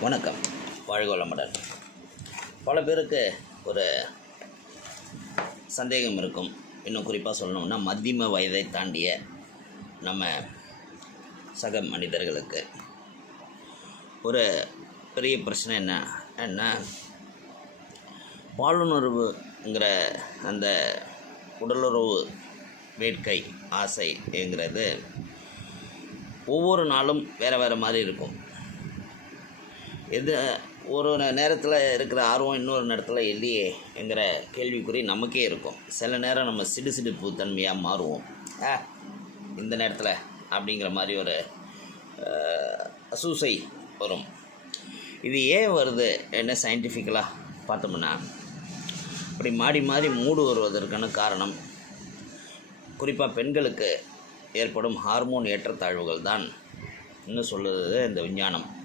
வணக்கம். வாழ்க வளமுடன். பல பேருக்கு ஒரு சந்தேகம் இருக்கும். இன்னும் குறிப்பாக சொல்லணும்னா மத்தியம வயதை தாண்டிய நம்ம சக மனிதர்களுக்கு ஒரு பெரிய பிரச்சனை என்ன? என்ன? பாலுணர்வுங்கிற அந்த உடலுறவு வேட்கை ஆசைங்கிறது ஒவ்வொரு நாளும் வேறு வேறு மாதிரி இருக்கும். எது ஒரு நேரத்தில் இருக்கிற ஆர்வம் இன்னொரு நேரத்தில் இல்லையே என்கிற கேள்விக்குறி நமக்கே இருக்கும். சில நேரம் நம்ம சிடுசிடுப்பு தன்மையாக மாறுவோம். ஆ இந்த நேரத்தில் அப்படிங்கிற மாதிரி ஒரு அசூசை வரும். இது ஏன் வருது? என்ன சயின்டிஃபிக்கலாக பார்த்தோம்னா அப்படி மாறி மாறி மூடு வருவதற்கான காரணம் குறிப்பாக பெண்களுக்கு ஏற்படும் ஹார்மோன் ஏற்றத்தாழ்வுகள் தான் இன்னும் சொல்லுறது இந்த விஞ்ஞானம்.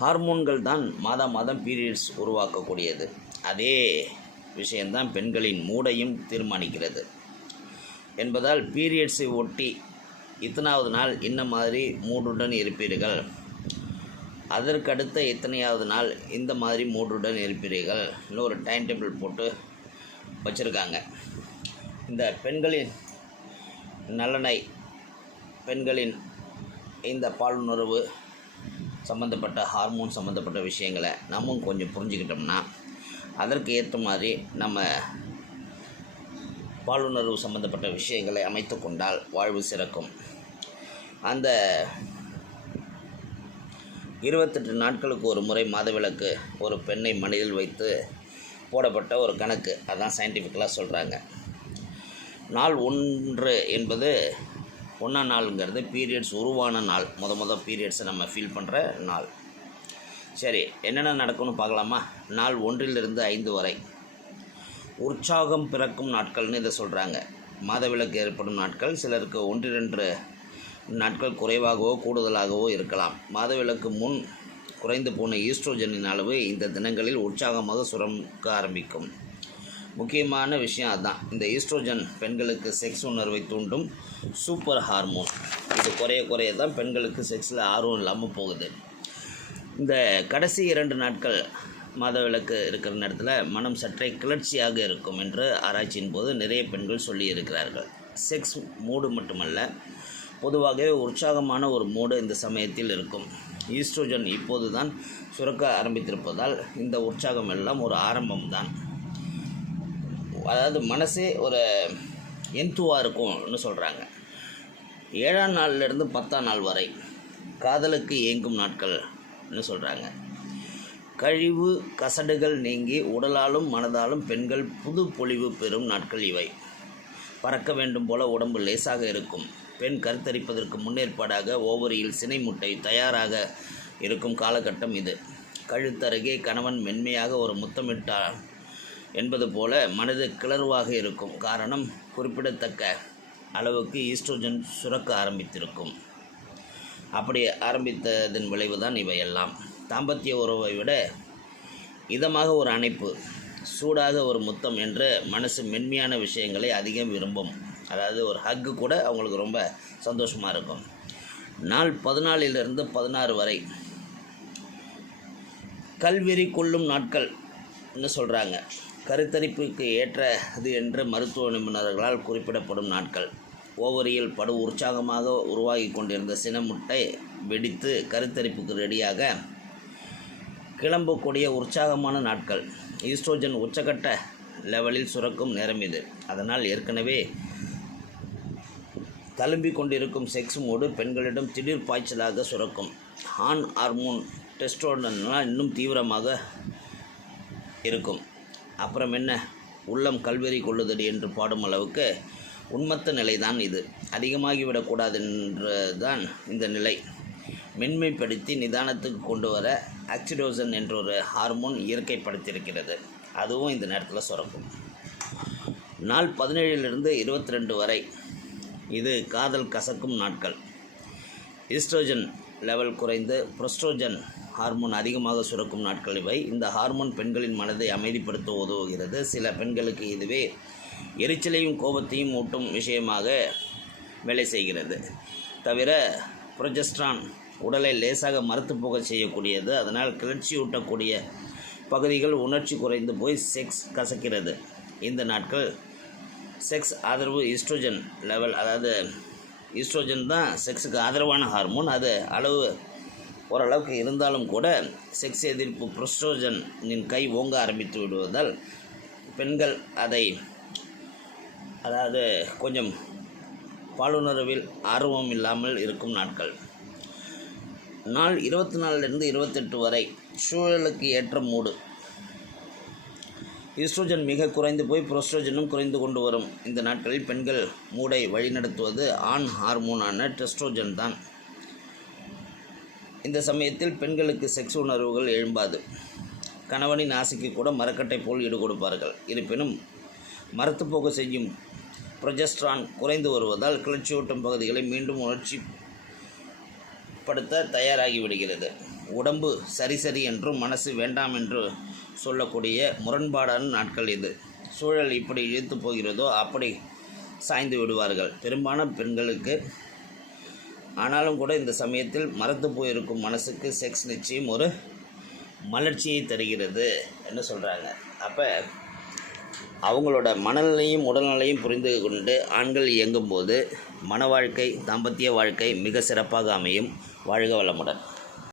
ஹார்மோன்கள் தான் மாதம் மாதம் பீரியட்ஸ் உருவாக்கக்கூடியது. அதே விஷயந்தான் பெண்களின் மூடையும் தீர்மானிக்கிறது. என்பதால் பீரியட்ஸை ஒட்டி இத்தனாவது நாள் இன்ன மாதிரி மூடுடன் இருப்பீர்கள். அதற்கடுத்த எத்தனையாவது நாள் இந்த மாதிரி மூடுடன் இருப்பீர்கள். இன்னொரு டைம் டேபிள் போட்டு வச்சுருக்காங்க. இந்த பெண்களின் நலனை பெண்களின் இந்த பாலுணர்வு சம்மந்தப்பட்ட ஹார்மோன் சம்மந்தப்பட்ட விஷயங்களை நம்மும் கொஞ்சம் புரிஞ்சுக்கிட்டோம்னா அதற்கு ஏற்ற மாதிரி நம்ம பாலுணர்வு சம்மந்தப்பட்ட விஷயங்களை அமைத்து கொண்டால் வாழ்வு சிறக்கும். அந்த இருபத்தெட்டு நாட்களுக்கு ஒரு முறை மாதவிலக்கு ஒரு பெண்ணை மனதில் வைத்து போடப்பட்ட ஒரு கணக்கு. அதான் சயின்டிஃபிக்கலாக சொல்கிறாங்க நாள் ஒன்று என்பது ஒன்றாம் நாளுங்கிறது பீரியட்ஸ் உருவான நாள். முத முத பீரியட்ஸை நம்ம ஃபீல் பண்ணுற நாள். சரி என்னென்ன நடக்கும்னு பார்க்கலாமா? நாள் ஒன்றிலிருந்து ஐந்து வரை. உற்சாகம் பிறக்கும் நாட்கள்னு இதை சொல்கிறாங்க மாதவிலக்கு ஏற்படும் நாட்கள் சிலருக்கு ஒன்றிரண்டு நாட்கள் குறைவாகவோ கூடுதலாகவோ இருக்கலாம். மாதவிலக்கு முன் குறைந்து போன ஈஸ்ட்ரோஜனின் அளவு இந்த தினங்களில் உற்சாகமாக சுரக்க ஆரம்பிக்கும். முக்கியமான விஷயம் அதுதான் இந்த ஈஸ்ட்ரோஜன் பெண்களுக்கு செக்ஸ் உணர்வை தூண்டும் சூப்பர் ஹார்மோன் இது குறைய குறைய தான் பெண்களுக்கு செக்ஸில் ஆர்வம் இல்லாமல் போகுது. இந்த கடைசி இரண்டு நாட்கள் மாதவிளக்கு இருக்கிற நேரத்தில் மனம் சற்றே கிளர்ச்சியாக இருக்கும் என்று ஆராய்ச்சியின் போது நிறைய பெண்கள் சொல்லியிருக்கிறார்கள் செக்ஸ் மூடு மட்டுமல்ல பொதுவாகவே உற்சாகமான ஒரு மூடு இந்த சமயத்தில் இருக்கும். ஈஸ்ட்ரோஜன் இப்போது தான் சுரக்க ஆரம்பித்திருப்பதால் இந்த உற்சாகம் எல்லாம் ஒரு ஆரம்பம்தான். அதாவது மனசே ஒரு எந்துவாக இருக்கும்னு சொல்கிறாங்க ஏழாம் நாள்லேருந்து பத்தாம் நாள் வரை காதலுக்கு ஏங்கும் நாட்கள்னு சொல்கிறாங்க கழிவு கசடுகள் நீங்கி உடலாலும் மனதாலும் பெண்கள் புது பொலிவு பெறும் நாட்கள் இவை. பறக்க வேண்டும் போல உடம்பு லேசாக இருக்கும். பெண் கருத்தரிப்பதற்கு முன்னேற்பாடாக ஓவரியில் சினை முட்டை தயாராக இருக்கும் காலகட்டம் இது. கழுத்தருகே கணவன் மென்மையாக ஒரு முத்தமிட்டால் என்பது போல மனது கிளர்வாக இருக்கும். காரணம் குறிப்பிடத்தக்க அளவுக்கு ஈஸ்ட்ரோஜன் சுரக்க ஆரம்பித்திருக்கும். அப்படி ஆரம்பித்ததன் விளைவுதான் இவையெல்லாம். தாம்பத்திய உறவை விட இதமாக ஒரு அணைப்பு சூடாக ஒரு முத்தம் என்று மனசு மென்மையான விஷயங்களை அதிகம் விரும்பும். அதாவது ஒரு ஹக்கு கூட அவங்களுக்கு ரொம்ப சந்தோஷமாக இருக்கும். நாள் பதினாலிலிருந்து பதினாறு வரை கல்வெறி கொள்ளும் நாட்கள்னு சொல்கிறாங்க கருத்தரிப்புக்கு ஏற்றது என்று மருத்துவ நிபுணர்களால் குறிப்பிடப்படும் நாட்கள். ஓவரியில் படு உற்சாகமாக உருவாகி கொண்டிருந்த சினமுட்டை வெடித்து கருத்தரிப்புக்கு ரெடியாக கிளம்பக்கூடிய உற்சாகமான நாட்கள். ஈஸ்ட்ரோஜன் உச்சகட்ட லெவலில் சுரக்கும் நேரம் இது. அதனால் ஏற்கனவே தழும்பிக் கொண்டிருக்கும் செக்ஸ் மூடு பெண்களிடம் திடீர் பாய்ச்சலாக சுரக்கும். ஆண் ஹார்மோன் டெஸ்ட்ரோடன்லாம் இன்னும் தீவிரமாக இருக்கும். அப்புறம் என்ன? உள்ளம் கல்வெறி கொள்ளுதடி என்று பாடும் அளவுக்கு உண்மத்த நிலைதான் இது. அதிகமாகிவிடக்கூடாது என்றுதான் இந்த நிலை. மென்மைப்படுத்தி நிதானத்துக்கு கொண்டு வர ஆக்சிடோசன் என்ற ஒரு ஹார்மோன் இயற்கைப்படுத்தியிருக்கிறது. அதுவும் இந்த நேரத்தில் சுரக்கும். நாள் பதினேழிலிருந்து இருபத்தி ரெண்டு வரை இது காதல் கசக்கும் நாட்கள். ஈஸ்ட்ரோஜன் லெவல் குறைந்து ப்ரொஸ்ட்ரோஜன் ஹார்மோன் அதிகமாக சுரக்கும் நாட்கள் இவை. இந்த ஹார்மோன் பெண்களின் மனதை அமைதிப்படுத்த உதவுகிறது. சில பெண்களுக்கு இதுவே எரிச்சலையும் கோபத்தையும் ஊட்டும் விஷயமாக வேலை செய்கிறது. தவிர ப்ரொஜெஸ்ட்ரான் உடலை லேசாக மறுத்து போக செய்யக்கூடியது. அதனால் கிளர்ச்சியூட்டக்கூடிய பகுதிகள் உணர்ச்சி குறைந்து போய் செக்ஸ் கசக்கிறது. இந்த நாட்கள் செக்ஸ் ஆதரவு ஈஸ்ட்ரோஜன் லெவல் அதாவது ஈஸ்ட்ரோஜன் தான் செக்ஸுக்கு ஆதரவான ஹார்மோன் அது அளவு ஓரளவுக்கு இருந்தாலும் கூட செக்ஸ் எதிர்ப்பு ப்ரொஸ்ட்ரோஜனின் கை ஓங்க ஆரம்பித்து விடுவதால் பெண்கள் அதை அதாவது கொஞ்சம் பாலுணர்வில் ஆர்வம் இல்லாமல் இருக்கும் நாட்கள். நாள் இருபத்தி நாலுலேருந்து இருபத்தெட்டு வரை சூழலுக்கு ஏற்ற மூடு. ஈஸ்ட்ரோஜன் மிக குறைந்து போய் புரோஸ்ட்ரோஜனும் குறைந்து கொண்டு வரும். இந்த நாட்களில் பெண்கள் மூடை வழிநடத்துவது ஆண் ஹார்மோனான டெஸ்ட்ரோஜன் தான். இந்த சமயத்தில் பெண்களுக்கு செக்ஸ் உணர்வுகள் எழும்பாது. கணவனின் ஆசைக்கு கூட மரக்கட்டை போல் ஈடு கொடுப்பார்கள். இருப்பினும் மரத்துப்போக்கு போக செய்யும் ப்ரொஜெஸ்ட்ரான் குறைந்து வருவதால் கிளர்ச்சியூட்டும் பகுதிகளை மீண்டும் உணர்ச்சி படுத்த தயாராகிவிடுகிறது உடம்பு சரி சரி என்றும் மனசு வேண்டாம் என்று சொல்லக்கூடிய முரண்பாடான நாட்கள் இது. சூழல் இப்படி இழுத்து போகிறதோ அப்படி சாய்ந்து விடுவார்கள். பெரும்பாலான பெண்களுக்கு ஆனாலும் கூட இந்த சமயத்தில் மறத்து போயிருக்கும் மனசுக்கு செக்ஸ் நிச்சயம் ஒரு மலர்ச்சியை தருகிறது என்று சொல்கிறாங்க அப்போ அவங்களோட மனநிலையும் உடல்நிலையும் புரிந்து கொண்டு ஆண்கள் இயங்கும்போது மன வாழ்க்கை தாம்பத்திய வாழ்க்கை மிக சிறப்பாக அமையும். வாழ்க வளமுடன்.